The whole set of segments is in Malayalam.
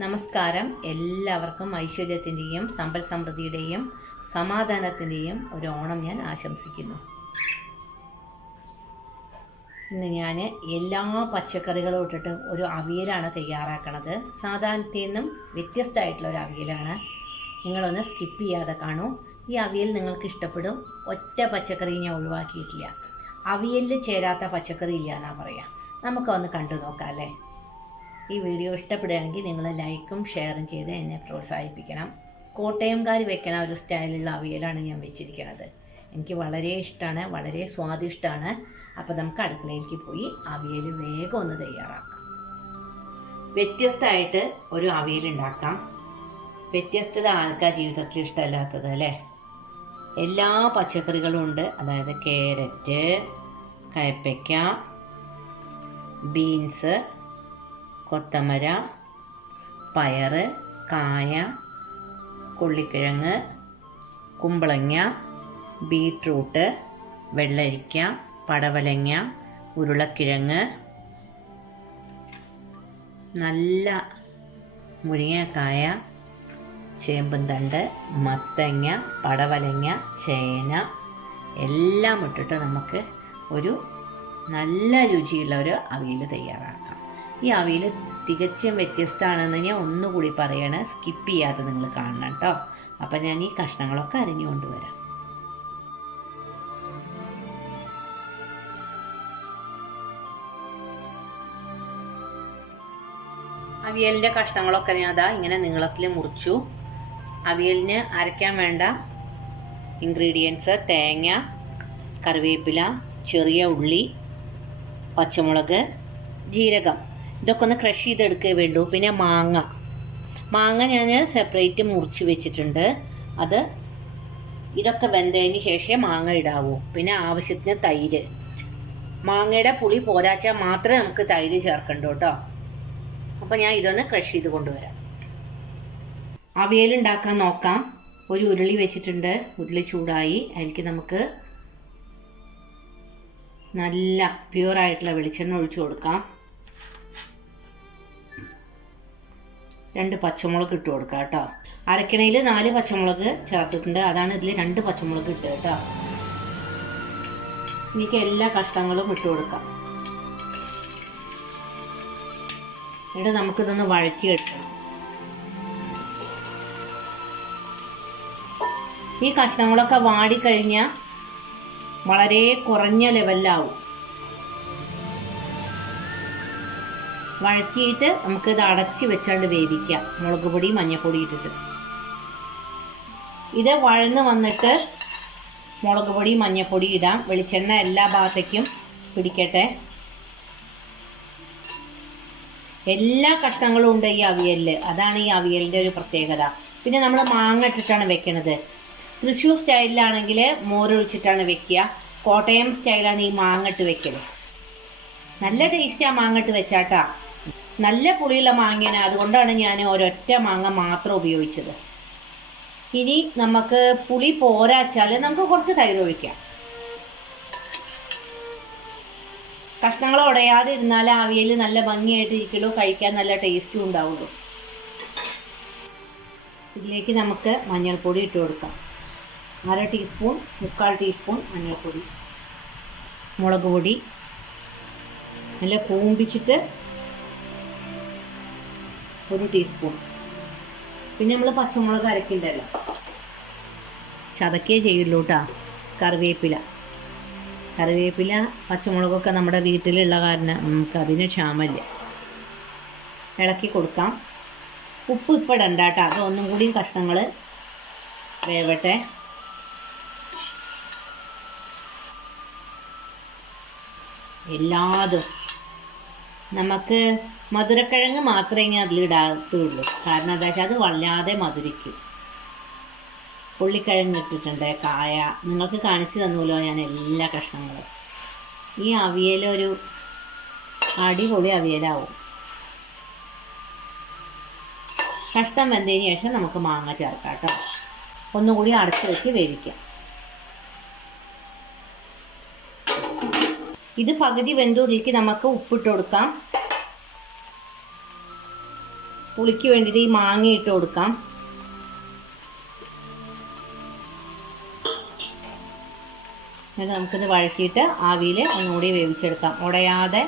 നമസ്കാരം. എല്ലാവർക്കും ഐശ്വര്യത്തിൻ്റെയും സമ്പൽ സമൃദ്ധിയുടെയും സമാധാനത്തിൻ്റെയും ഒരു ഓണം ഞാൻ ആശംസിക്കുന്നു. ഇന്ന് ഞാൻ എല്ലാ പച്ചക്കറികളും ഇട്ടിട്ട് ഒരു അവിയലാണ് തയ്യാറാക്കണത്. സാധാരണത്തിൽ നിന്നും വ്യത്യസ്തമായിട്ടുള്ള ഒരു അവിയലാണ്. നിങ്ങളൊന്ന് സ്കിപ്പ് ചെയ്യാതെ കാണൂ. ഈ അവിയൽ നിങ്ങൾക്ക് ഇഷ്ടപ്പെടും. ഒറ്റ പച്ചക്കറി ഞാൻ ഒഴിവാക്കിയിട്ടില്ല. അവിയലിൽ ചേരാത്ത പച്ചക്കറി ഇല്ല എന്നാണ് പറയാം. നമുക്കൊന്ന് കണ്ടു നോക്കാം അല്ലേ. ഈ വീഡിയോ ഇഷ്ടപ്പെടുകയാണെങ്കിൽ നിങ്ങൾ ലൈക്കും ഷെയറും ചെയ്ത് എന്നെ പ്രോത്സാഹിപ്പിക്കണം. കോട്ടയംകാർ വെക്കണ ഒരു സ്റ്റൈലുള്ള അവിയലാണ് ഞാൻ വെച്ചിരിക്കുന്നത്. എനിക്ക് വളരെ ഇഷ്ടമാണ്, വളരെ സ്വാദിഷ്ടമാണ്. അപ്പോൾ നമുക്ക് അടുക്കളയിലേക്ക് പോയി അവിയൽ വേഗം ഒന്ന് തയ്യാറാക്കാം. വ്യത്യസ്തമായിട്ട് ഒരു അവിയൽ ഉണ്ടാക്കാം. വ്യത്യസ്തത ആർക്കാ ജീവിതത്തിൽ ഇഷ്ടമല്ലാത്തത് അല്ലേ. എല്ലാ പച്ചക്കറികളും ഉണ്ട്. അതായത് ക്യാരറ്റ്, കയ്പ്പയ്ക്ക, ബീൻസ്, കൊത്തമര, പയർ, കായ, കൊള്ളിക്കിഴങ്ങ്, കുമ്പളങ്ങ, ബീട്രൂട്ട്, വെള്ളരിക്ക, പടവലങ്ങ, ഉരുളക്കിഴങ്ങ്, നല്ല മുരിങ്ങക്കായ, ചേമ്പും തണ്ട്, മത്തങ്ങ, പടവലങ്ങ, ചേന എല്ലാം ഇട്ടിട്ട് നമുക്ക് ഒരു നല്ല രുചിയുള്ള ഒരു അവിയൽ തയ്യാറാക്കാം. ഈ അവിയൽ തികച്ചും വ്യത്യസ്തമാണെന്ന് ഞാൻ ഒന്നുകൂടി പറയണേ. സ്കിപ്പ് ചെയ്യാതെ നിങ്ങൾ കാണണം കേട്ടോ. അപ്പം ഞാൻ ഈ കഷ്ണങ്ങളൊക്കെ അരിഞ്ഞു കൊണ്ടുവരാം. അവിയലിൻ്റെ കഷ്ണങ്ങളൊക്കെ ഞാൻ അതാ ഇങ്ങനെ നീളത്തിൽ മുറിച്ചു. അവിയലിന് അരയ്ക്കാൻ വേണ്ട ഇൻഗ്രീഡിയൻസ്: തേങ്ങ, കറിവേപ്പില, ചെറിയ ഉള്ളി, പച്ചമുളക്, ജീരകം. ഇതൊക്കെ ഒന്ന് ക്രഷ് ചെയ്തെടുക്കേ വേണ്ടൂ. പിന്നെ മാങ്ങ ഞാൻ സെപ്പറേറ്റ് മുറിച്ച് വെച്ചിട്ടുണ്ട്. ഇതൊക്കെ വെന്തതിന് ശേഷം മാങ്ങ ഇടാവൂ. പിന്നെ ആവശ്യത്തിന് തൈര്. മാങ്ങയുടെ പുളി പോരാച്ചാൽ മാത്രമേ നമുക്ക് തൈര് ചേർക്കണ്ടൂ കേട്ടോ. അപ്പം ഞാൻ ഇതൊന്ന് ക്രഷ് ചെയ്ത് കൊണ്ടുവരാം. അവിയൽ ഉണ്ടാക്കാൻ നോക്കാം. ഒരു ഉരുളി വെച്ചിട്ടുണ്ട്. ഉരുളി ചൂടായി. അതിലേക്ക് നമുക്ക് നല്ല പ്യുവറായിട്ടുള്ള വെളിച്ചെണ്ണ ഒഴിച്ചു കൊടുക്കാം. 2 പച്ചമുളക് ഇട്ട് കൊടുക്കാം കേട്ടോ. അരക്കണയിൽ 4 പച്ചമുളക് ചേർത്തിട്ടുണ്ട്. അതാണ് ഇതിൽ 2 പച്ചമുളക് ഇട്ട് കേട്ടോ. എനിക്ക് എല്ലാ കഷ്ണങ്ങളും ഇട്ട് കൊടുക്കാം. എന്നിട്ട് നമുക്കിതൊന്ന് വഴറ്റിയെടുക്കണം. ഈ കഷ്ണങ്ങളൊക്കെ വാടിക്കഴിഞ്ഞാൽ വളരെ കുറഞ്ഞ ലെവലിലാവും. വഴറ്റിയിട്ട് നമുക്കിത് അടച്ച് വെച്ചാണ്ട് വേവിക്കാം. മുളക് പൊടി, മഞ്ഞൾപ്പൊടി ഇട്ടിട്ട്. ഇത് വഴന്ന് വന്നിട്ട് മുളക് പൊടി, മഞ്ഞൾപ്പൊടി ഇടാം. വെളിച്ചെണ്ണ എല്ലാ ഭാഗത്തേക്കും പിടിക്കട്ടെ. എല്ലാ കഷ്ണങ്ങളും ഉണ്ട് ഈ അവിയലിൽ. അതാണ് ഈ അവിയലിൻ്റെ ഒരു പ്രത്യേകത. പിന്നെ നമ്മൾ മാങ്ങ ഇട്ടിട്ടാണ് വെക്കണത്. തൃശ്ശൂർ സ്റ്റൈലിലാണെങ്കിൽ മോരൊഴിച്ചിട്ടാണ് വെക്കുക. കോട്ടയം സ്റ്റൈലാണ് ഈ മാങ്ങട്ട് വെക്കൽ. നല്ല ടേസ്റ്റാണ് മാങ്ങട്ട് വെച്ചാട്ടാ. നല്ല പുളിയുള്ള മാങ്ങയാണ്. അതുകൊണ്ടാണ് ഞാൻ ഒരൊറ്റ മാങ്ങ മാത്രം ഉപയോഗിച്ചത്. ഇനി നമുക്ക് പുളി പോരാച്ചാൽ നമുക്ക് കുറച്ച് തൈര് ഒഴിക്കാം. കഷ്ണങ്ങൾ ഉടയാതെ ഇരുന്നാൽ അവിയൽ നല്ല ഭംഗിയായിട്ട് ഇരിക്കുള്ളൂ. കഴിക്കാൻ നല്ല ടേസ്റ്റും ഉണ്ടാവുള്ളൂ. ഇതിലേക്ക് നമുക്ക് മഞ്ഞൾപ്പൊടി ഇട്ട് കൊടുക്കാം. 1/2 ടീസ്പൂൺ, 3/4 ടീസ്പൂൺ മഞ്ഞൾപ്പൊടി. മുളക് പൊടി നല്ല കൂമ്പിച്ചിട്ട് 1 ടീസ്പൂൺ. പിന്നെ നമ്മൾ പച്ചമുളക് അരക്കില്ലല്ലോ, ചതക്കേ ചെയ്യുള്ളൂ കേട്ടോ. കറിവേപ്പില പച്ചമുളകൊക്കെ നമ്മുടെ വീട്ടിലുള്ള കാരണം നമുക്ക് അതിന് ക്ഷാമമില്ല. ഇളക്കി കൊടുക്കാം. ഉപ്പ് ഇപ്പം ഇടണ്ട കേട്ടോ. അത് ഒന്നും കൂടി കഷ്ണങ്ങൾ വേവട്ടെ. എല്ലാതും നമുക്ക് മധുരക്കിഴങ്ങ് മാത്രമേ അതിലിടാത്തുള്ളൂ. കാരണം എന്താ വെച്ചാൽ അത് വല്ലാതെ മധുരിക്കും. ഉള്ളിക്കിഴങ്ങ് ഇട്ടിട്ടുണ്ട്, കായ. നിങ്ങൾക്ക് കാണിച്ചു തന്നൂല്ലോ ഞാൻ എല്ലാ കഷ്ണങ്ങളും. ഈ അവിയലൊരു അടിപൊളി അവിയലാവും. കഷ്ണം വെന്തതിന് ശേഷം നമുക്ക് മാങ്ങ ചേർക്കാം കേട്ടോ. ഒന്നുകൂടി അടച്ചു വെച്ച് വേവിക്കാം. ഇത് പകുതി വെന്തതിലേക്ക് നമുക്ക് ഉപ്പിട്ട് കൊടുക്കാം. പുളിക്ക് വേണ്ടിയിട്ട് ഈ മാങ്ങ ഇട്ട് കൊടുക്കാം. എന്നിട്ട് നമുക്കിത് വഴറ്റിയിട്ട് ആവിയിൽ ഒന്നുകൂടി വേവിച്ചെടുക്കാം. ഉടയാതെ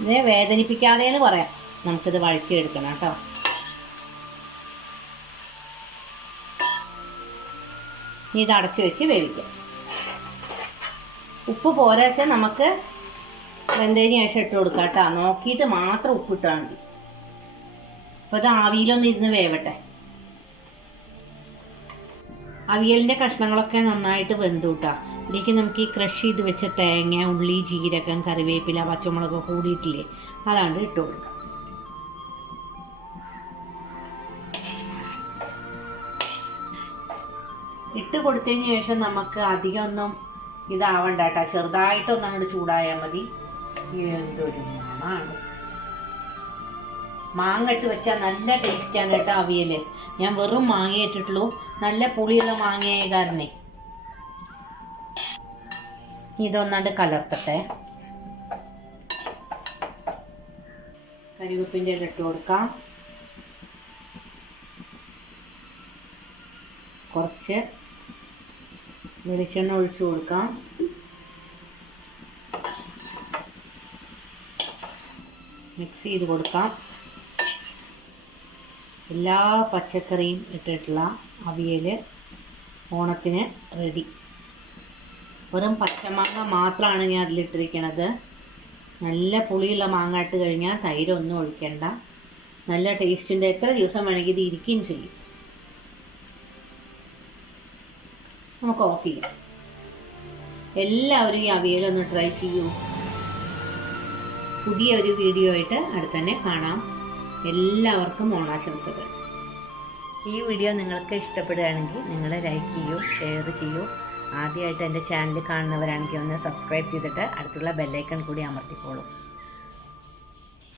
ഇതിനെ വേദനിപ്പിക്കാതെ എന്ന് പറയാം. നമുക്കിത് വഴറ്റിയെടുക്കണം കേട്ടോ. ഇനി ഇത് അടച്ചു വെച്ച് വേവിക്കാം. ഉപ്പ് പോരാച്ചാൽ നമുക്ക് വെന്തതിന് ശേഷം ഇട്ട് കൊടുക്കാം കേട്ടോ. നോക്കിയിട്ട് മാത്രം ഉപ്പ് ഇട്ടാൽ മതി. അപ്പോൾ ഇത് ആവിയിലൊന്ന് ഇരുന്ന് വേവട്ടെ. അവിയലിൻ്റെ കഷ്ണങ്ങളൊക്കെ നന്നായിട്ട് വെന്തു കിട്ടാം. ഇതിലേക്ക് നമുക്ക് ഈ ക്രഷ് ചെയ്ത് വെച്ച തേങ്ങ, ഉള്ളി, ജീരകം, കറിവേപ്പില, പച്ചമുളക് കൂടിയിട്ടില്ലേ, അതാണ്ട് ഇട്ട് കൊടുക്കാം. ഇട്ട് കൊടുത്തതിന് ശേഷം നമുക്ക് അധികം ഒന്നും ഇതാവണ്ട കേട്ടോ. ചെറുതായിട്ടൊന്നും അങ്ങോട്ട് ചൂടായാൽ മതി. എന്തൊരു മണമാണ്. മാങ്ങ ഇട്ട് വെച്ചാൽ നല്ല ടേസ്റ്റാണ് കേട്ടോ അവിയൽ. ഞാൻ വെറും മാങ്ങ ഇട്ടിട്ടുള്ളൂ. നല്ല പുളിയുള്ള മാങ്ങയായ കാരണേ. ഇതൊന്നാണ്ട് കലർത്തട്ടെ. കരിവേപ്പിൻ്റെ ഇല ഇട്ട് കൊടുക്കാം. കുറച്ച് വെളിച്ചെണ്ണ ഒഴിച്ചു കൊടുക്കാം. മിക്സ് ചെയ്ത് കൊടുക്കാം. എല്ലാ പച്ചക്കറിയും ഇട്ടിട്ടുള്ള അവിയൽ ഓണത്തിന് റെഡി. വെറും പച്ചമാങ്ങ മാത്രമാണ് ഞാൻ അതിലിട്ടിരിക്കണത്. നല്ല പുളിയുള്ള മാങ്ങ ഇട്ട് കഴിഞ്ഞാൽ തൈരൊന്നും ഒഴിക്കണ്ട. നല്ല ടേസ്റ്റിൻ്റെ എത്ര ദിവസം വേണമെങ്കിൽ ഇത് ഇരിക്കുകയും ചെയ്യും. നമുക്ക് ഓഫ് ചെയ്യാം. എല്ലാവരും ഈ അവിയലൊന്ന് ട്രൈ ചെയ്യൂ. പുതിയ ഒരു വീഡിയോ ആയിട്ട് അടുത്തന്നെ കാണാം. എല്ലാവർക്കും ഓണാശംസകൾ. ഈ വീഡിയോ നിങ്ങൾക്ക് ഇഷ്ടപ്പെടുകയാണെങ്കിൽ നിങ്ങൾ ലൈക്ക് ചെയ്യൂ, ഷെയർ ചെയ്യൂ. ആദ്യമായിട്ട് എൻ്റെ ചാനൽ കാണുന്നവരാണെങ്കിൽ ഒന്ന് സബ്സ്ക്രൈബ് ചെയ്തിട്ട് അടുത്തുള്ള ബെല്ലൈക്കൺ കൂടി അമർത്തിക്കോളൂ.